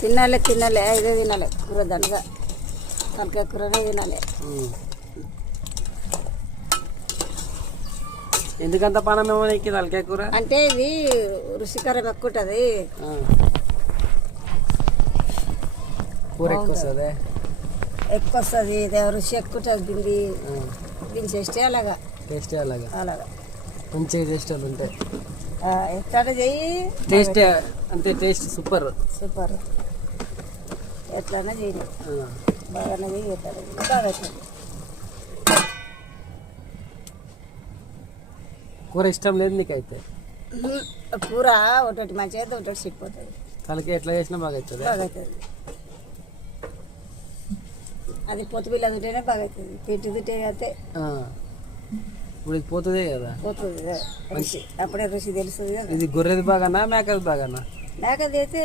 తినాలి తినాలి ఇదే తినాలి కూర దండగా తలకాయ కూరనే తినాలి. ఎందుకంత పానమేమో నీకు తలకాయ కూర అంటే ఇది రుచికరం ఎక్కువ ఉంటుంది. కూర ఎక్కువ వస్తుంది ఎక్కువ వస్తుంది రుచి ఎక్కువ ఉంటుంది. దీని టేస్టే అలాగా అలాగా మంచిగా టేస్ట్ ఉంటాయి. ఎట్లా చెయ్యి టేస్ట్ అంటే టేస్ట్ సూపర్ ఎట్లన్నా చెయ్యి బాగానే చెయ్యి ఎట్లా బాగా అవుతుంది. కూర ఇష్టం లేదు నీకైతే? కూర ఒకటి మంచిగా అయితే ఒకటి సిక్కిపోతుంది. తలకి ఎట్లా చేసినా బాగా అవుతుంది. అది పొత్తు బిల్ల తింటేనే బాగా అవుతుంది. పెట్టి తింటే అయితే ఇప్పుడు ఇది పోతుంది కదా, పోతుంది రుచి అప్పుడే రుచి తెలుస్తుంది కదా. ఇది గొర్రెది బాగానా మేకది బాగానా? మేకది అయితే